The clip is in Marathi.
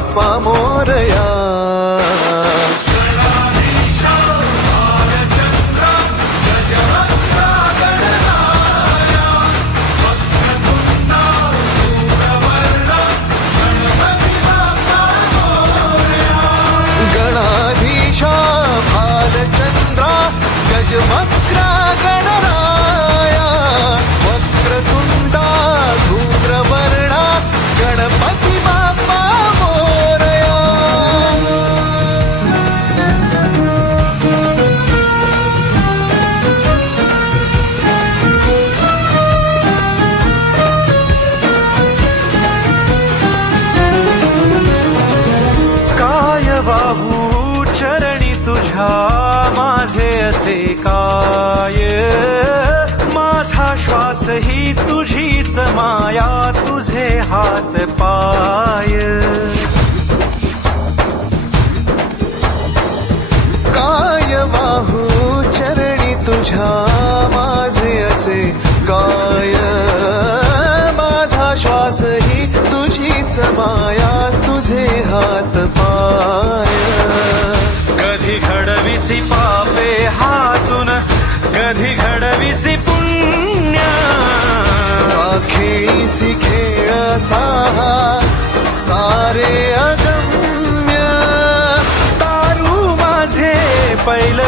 बाप्पा मोरया. गणाधीशा भालचंद्रा गजवक्रा गणराया वक्रतुंडा धूम्रवर्णा गणपती बाप्पा मोरया. काय बाहू चरणी तुझ्या माझे असे काय, माझा श्वास ही तुझीच माया तुझे हात पाय. काय बाहू चरणी तुझ्या माझे असे काय, माझा श्वास ही तुझीच माया तुझे हात पाय. कधी घडविसी पापे हातून कधी घडविसी पुण्य, खेळीसी खेळ साहा सारे अगम्य. तारू माझे पैल